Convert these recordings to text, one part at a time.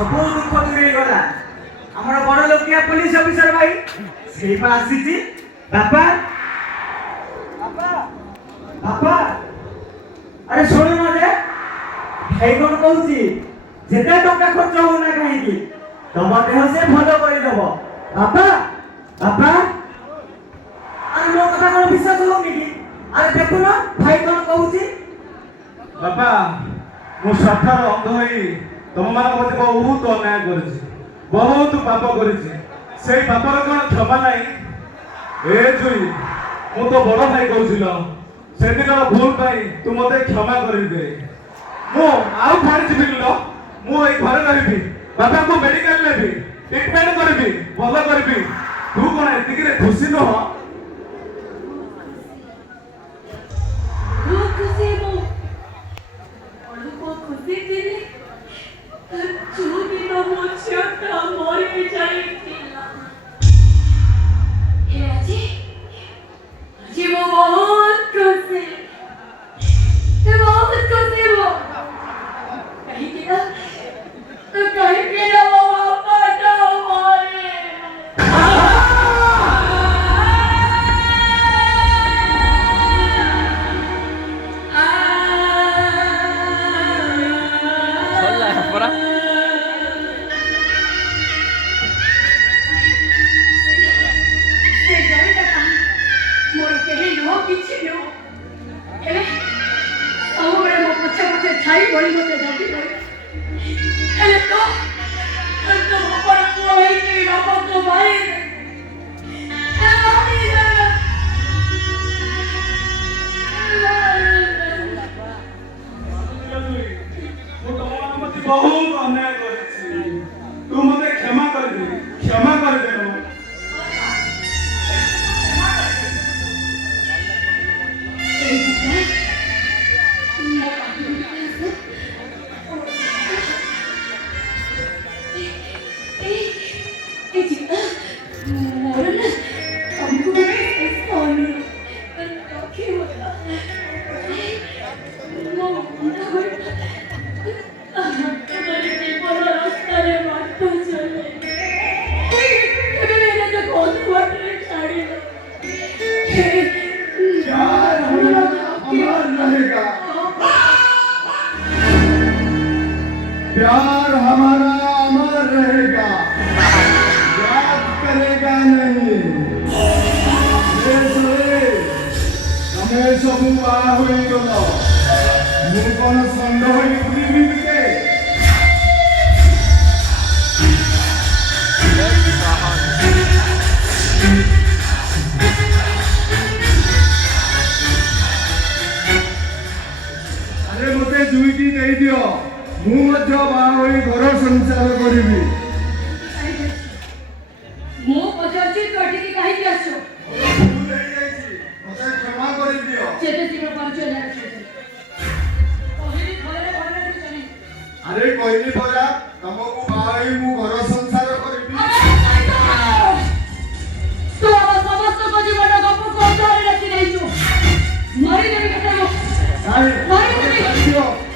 सब दुख दूरे गला हमर बड़ लोकिया पुलिस ऑफिसर भाई सेही पा आसीची बापा बापा बापा अरे छोड़ ना दे भाई कोन कहूची जेते टका खर्च हो ना काहे की तम देह से भलो करि देबो बापा बापा अरे मो कथा कोन विश्वास होगी की अरे देखो ना भाई कोन कहूची बापा मो सफर अंध होई तुम मान प्रति बहुत अन्याय करिछि बहुत पाप करिछि सेई पापर कोन क्षमा नाही ए जुई मु तो बड़ भाई कहउछिलो से दिन भूल पाई तू मते क्षमा करि दे मु आउ फाड़ी जिबिलो मु ए घरे रहबी बापा को मेडिकल लेबी ट्रीटमेंट करबी भलो करबी तू कोन एतिकी रे खुशी न हो बहुत अन्याय करिछि तू मते क्षमा कर दे प्यार हमारा अमर रहेगा याद करेगा नहीं हमें सब बाहा हो गल मु कौन संग होगी के अरे मते दुईटी दे दियो मु मध्य बाहोई घर संसार करिबी मो पचाची कटी काहे की आछो भूल हो जाईछि मते क्षमा करि दियो जेते शीघ्र पहुंचो ले कहली घरे भले चली अरे कहली परा तमको बाहोई मु घर संसार करिबी तो अब समस्त को जीवन गप को धरि रखि रहिछु मरि देबी कते मरि देबी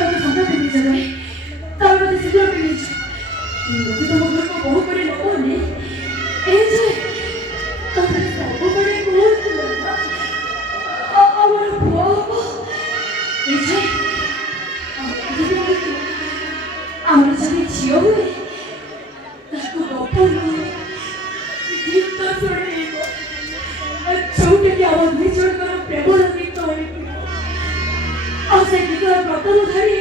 ମୋତେ ସନ୍ଧ୍ୟା ପିନ୍ଧି ଯାଏ ତମେ ମୋତେ ଶୀଘ୍ର ପିନ୍ଧିଛ ଯଦି ତମ ଘରକୁ ବହୁ କରି ନେବନି ଏ ଯେ ତମେ ସବୁବେଳେ କହୁଥିଲ ନା ଆମର ପୁଅ ହବ ଏ ଯେ ଆମର ଯଦି ଝିଅ ହୁଏ ତାକୁ ଗପ ନୁହେଁ ଗୀତ ଶୁଣେଇବ ଯୋଉଟାକି ଆମ ଦୁଇ ଜଣଙ୍କର ପ୍ରେମର ଗୀତ ହେଇଥିବ ଆଉ ସେ ଗୀତର ପ୍ରଥମ ଧାଡ଼ି